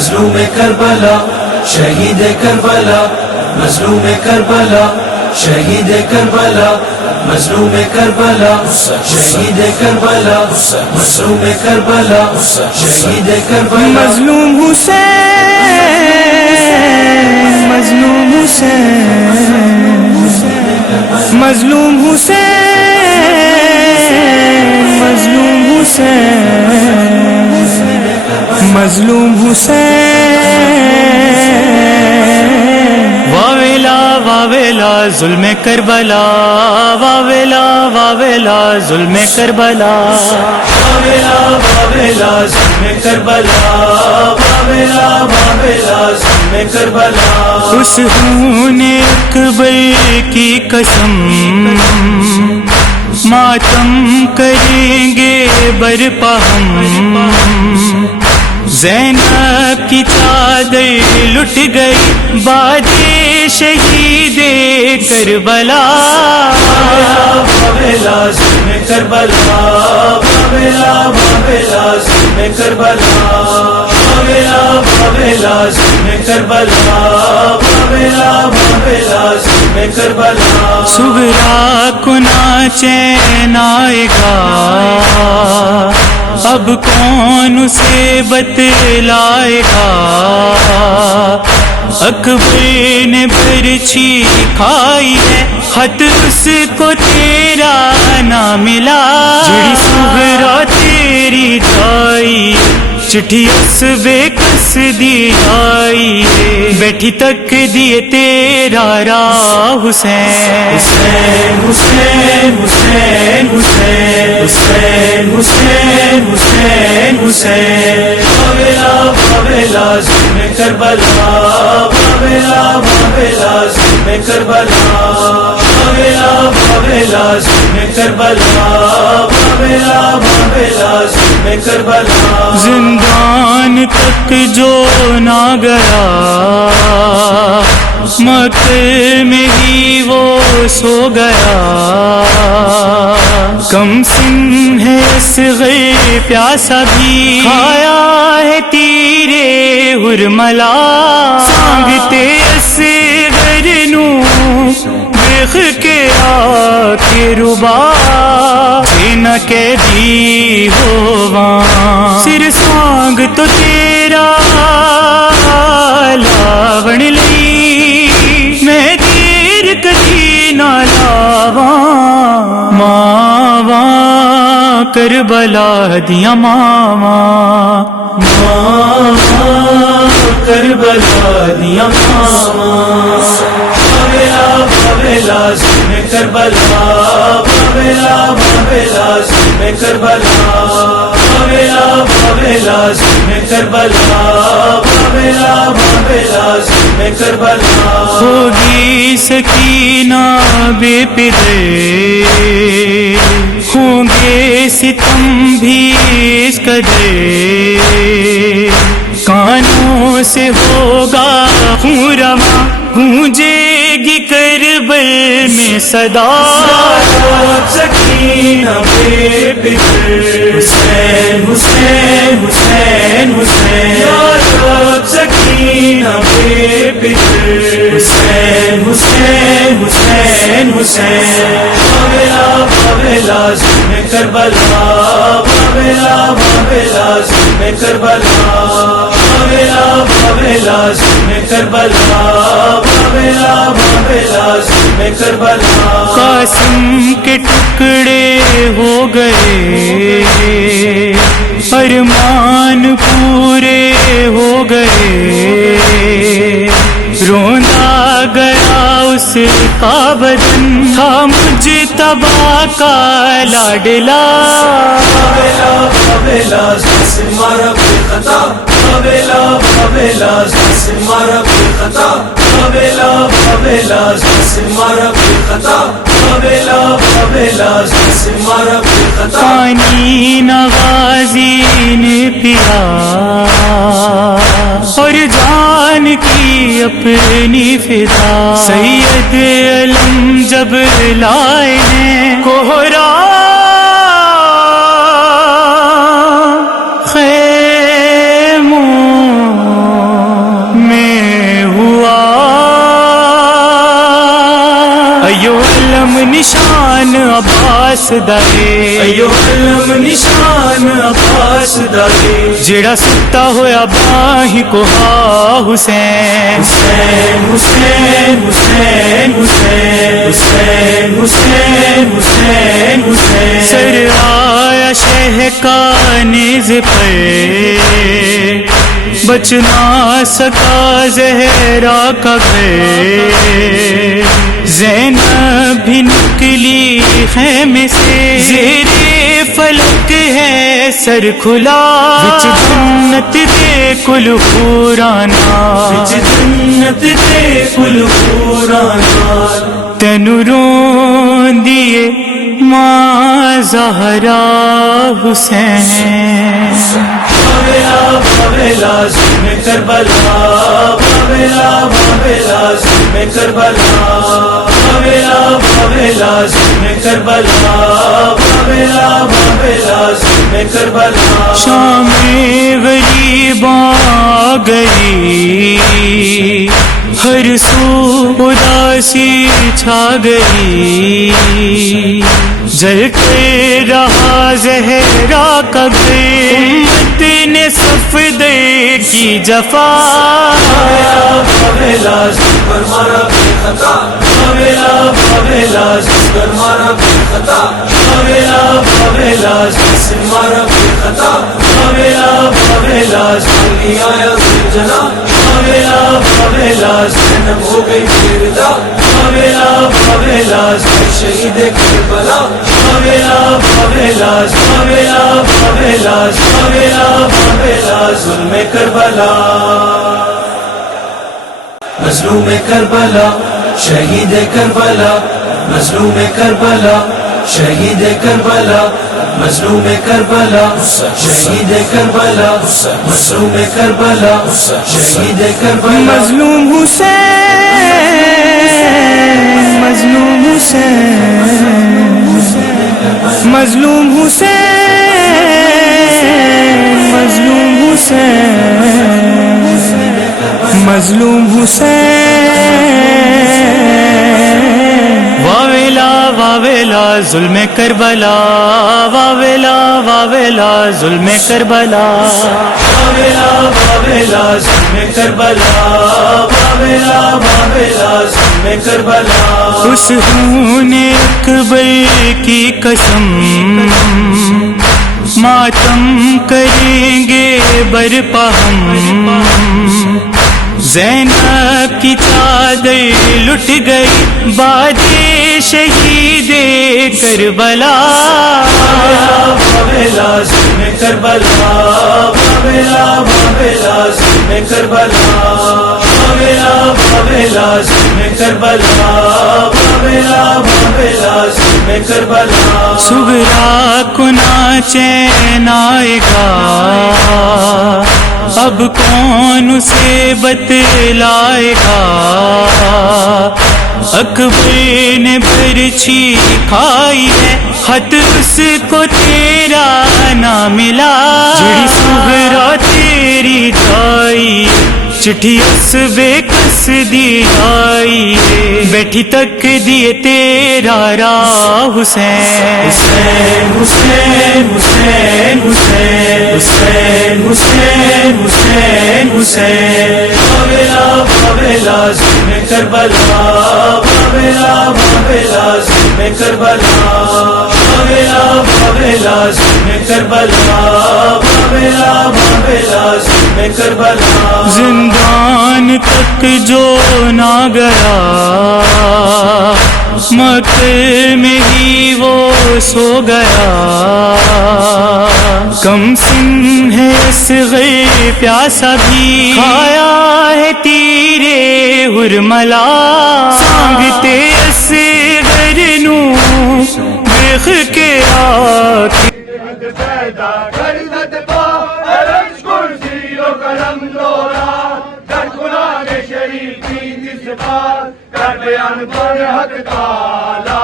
مظلوم کربلا شہید کربلا مظلوم کربلا شہید کربلا مظلوم کربلا شہید کربلا مظلوم کربلا شہید کربلا مظلوم حسین مظلوم حسین مظلوم حسین مظلوم حسین مظلوم حسین واویلا واویلا ظلم کربلا واویلا واویلا ظلم کربلا واویلا واویلا ظلم کربلا واویلا واویلا ظلم کربلا اس خون اکبر کی قسم ماتم کریں گے برپا ہم زینب کی چادر لٹ گئی باد شہید کربلا واویلا ظلم کربلا واویلا واویلا ظلم کربلا واویلا واویلا ظلم کربلا واویلا واویلا ظلم کربلا صغرا کو نہ چین آئے گا اب کون اسے بتلائے گا اکبر نے برچھی کھائی ہے خط اس کو تیرا نہ ملا جڑی صغرا تیری جائی چٹھی اس بے کس دی آئی بیٹھی تک دیے تیرا راہ حسین حسین حسین حسین حسین حسین حسین حسین واویلا واویلا ظلم کربلا واویلا واویلا ظلم کربلا واویلا واویلا ظلم کربلا واویلا واویلا ظلم کربلا زندان تک جو نہ گیا مکر میں ہی وہ سو گیا کم سن ہے اصغر پیاسا بھی کھایا ہے تیرے ہرملا سانگتے اصغر نو دیکھ کے آ کے ربا نہ قیدی ہواں سر سانگ تو تیرا لاوڑ لئی میں دیر کدی نہ لاواں ماواں کربلا دیا ماواں کربلا دیا واویلا واویلا ظلم کربلا واویلا واویلا ظلم کربلا واویلا واویلا ظلم کربلا واویلا واویلا ظلم کربلا ہوگی سکینہ بے پدر ہوں گے ستم بھی اس قدر کانوں سے ہوگا خون رواں گونجے گی کربل میں صدا سکینہ بے پدر حسین حسین حسین حسین سکینہ بے پدر حسین حسین حسین حسین واویلا واویلا ظلم کربلا واویلا واویلا ظلم کربلا واویلا واویلا ظلم کربلا واویلا واویلا ظلم کربلا قاسم کے ٹکڑے ہو گئے ارمان پورے ہو گئے روندا گیا اس کا بدن تھا مجتبی کا لاڈلا واویلا واویلا سے مارا بے خطا واویلا واویلا سے مارا بے خطا واویلا واویلا سے مارا بے خطا واویلا واویلا سے مارا بے خطا پانی نغازی نے پیا اور جان کی اپنی فدا سید علم جب لائے ہیں کوہرا خیموں ایو علم نشان عباس دے ایو علم نشان عباس دے جڑا ستا ہویا باہی کو ہا حسین حسین حسین حسین حسین حسین حسین حسین حسین سر آیا شہ کا نیز پر بچ نہ سکا زہرا کا گھر زینب بھی نکلی خیمے سے زیر فلک ہے سر کھلا وچ جنت دے کل پورانا وچ جنت دے کل پورانا تینو رون دیے ماں زہرا حسین باویلا باویلا ظلم کربلا باویلا باویلا ظلم کربلا باویلا باویلا ظلم کربلا باویلا باویلا ظلم کربلا شام غریب آ گئی ہر سو اداسی چھا گئی جل کے رہا زہرا کا گھر امت نے صف دے کی جفا باویلا ذکر مارا بے خطا باویلا باویلا ذکر مارا بے خطا باویلا باویلا ذکر مارا بے خطا باویلا باویلا ظلی آیا جنا باویلا باویلا زینب ہو گئی پیردا باویلا باویلا شہید کربلا باویلا باویلا باویلا باویلا باویلا باویلا ظلم کربلا مظلوم کربلا شہید کربلا مظلوم کربلا شہید کربلا مظلوم کربلا شہید کربلا مظلوم کربلا شہید کربلا مظلوم حسین مظلوم حسین مظلوم حسین مظلوم حسین مظلوم حسین واویلا واویلا ظلم کربلا واویلا واویلا ظلم کربلا باویلا باویلا ظلم کربلا باویلا باویلا ظلم کربلا اس خون اکبر کی قسم ماتم کریں گے برپا ہم زینب کی چادر لٹ گئی باد شہید کربلا باویلا ظلم کربلا باویلا باویلا ظلم کربلا باویلا باویلا ظلم کربلا باویلا باویلا ظلم کربلا صغرا کو نہ چین آئے گا اب کون اسے بتلائے گا اکبر نے برچھی کھائی ہے خط اس کو تیرا نہ ملا جڑی صغرا تیری جائی چٹھی اس بے کس دی آئی بیٹھی تک دیے تیرا راہ حسین حسین حسین حسین حسین حسین حسین حسین حسین باویلا باویلا ظلم کربلا باویلا باویلا ظلم کربلا باویلا باویلا ظلم کربلا باویلا باویلا ظلم کربلا زندان تک جو نہ گیا مکر میں ہی وہ سو گیا کم سن ہے اصغر پیاسا بھی کھایا ہے تیرے ہرملا سانگتے اصغر نو دیکھ کے آکے پیدا کردت پا عرش کرسی و کرم دورا در قرآن شریفی صفات کر بیان پر حق تعالی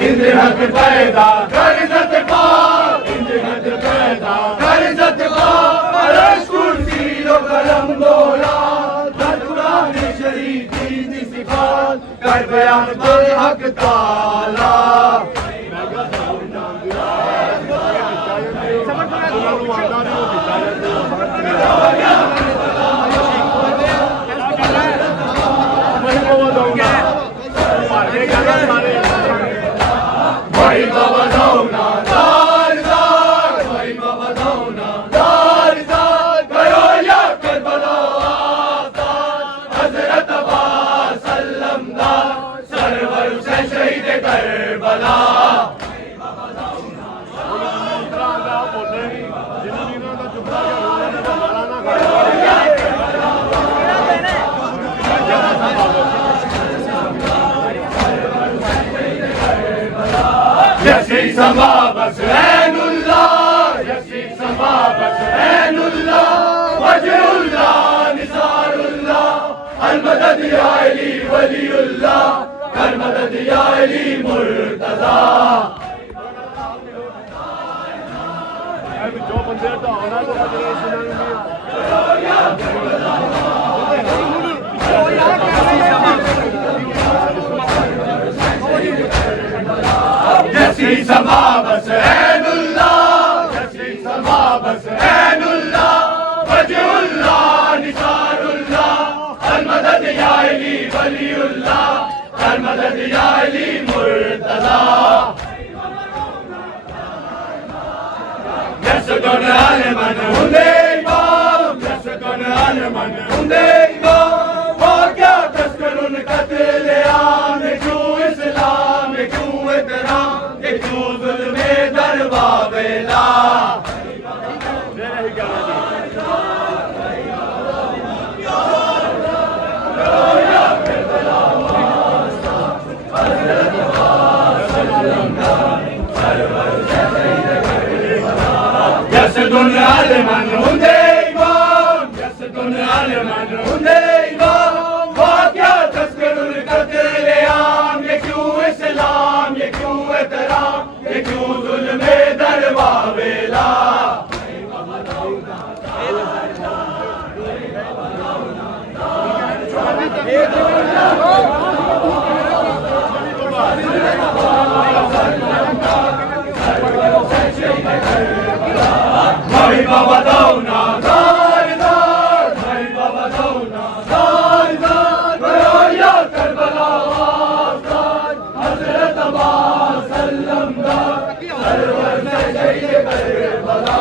اندھت پیدا غرضت پاک اندھت پیدا غرضت پاک عرش کرسی و قلم دولت در قرآن شریف کی صفات کر بیان پر حق تعالی بھائی بابا دونا دار دار بھائی بابا دونا دار دار گیو یا کربلا آفتاب حضرت عباس سلم دار سرور سے شہید کربلا یسی سما بس عین اللہ یسی سما بس عین اللہ وجہ اللہ نثار اللہ المدد یا علی ولی اللہ المدد یا علی مرتضی جو بندے تو آنا تو یسی سما بس عین اللہ یسی سما بس عین اللہ وجہ اللہ نثار اللہ المدد یا علی ولی اللہ المدد یا علی مرتضی یسکن علمن ہندے امام یسکن علمن ہندے امام اور کیا تذکرن قتل عام کیوں اسلام کیوں احترام کیوں ظلم در بابلا یسکن علمن ہندے امام یسکن علمن ہندے امام اور کیا تذکرن قتل عام یہ کیوں اسلام یہ کیوں احترام یہ کیوں ظلم در بابلا بھائی بابا دونا دار دار بھائی بابا دونا دار دار گیو یا کربلا آفتاب حضرت عباس سلم دار سرور سے شہید کربلا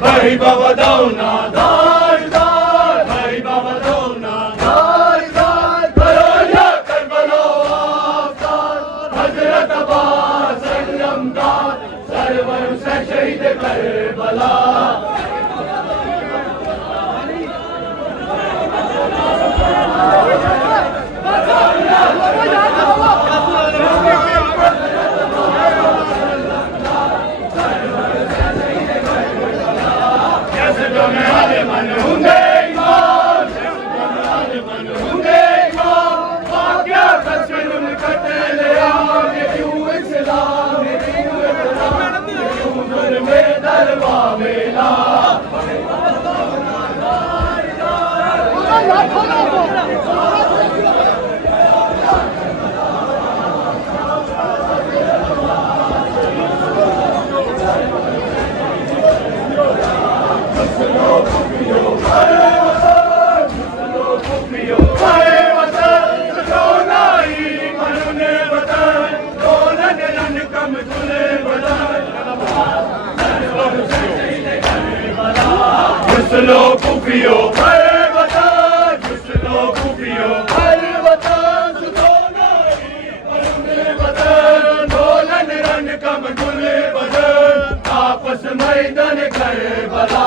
بھائی بابا دونا دار دار بھائی بابا دونا دار دار گیو یا کربلا آفتاب حضرت عباس سلم دار سرور سے شہید کربلا جسلو کفیو ہر وطن جسلو کفیو ہر وطن سدونائی پرندے وطن ڈولن رن کم گل بدن آپس میدان کربلا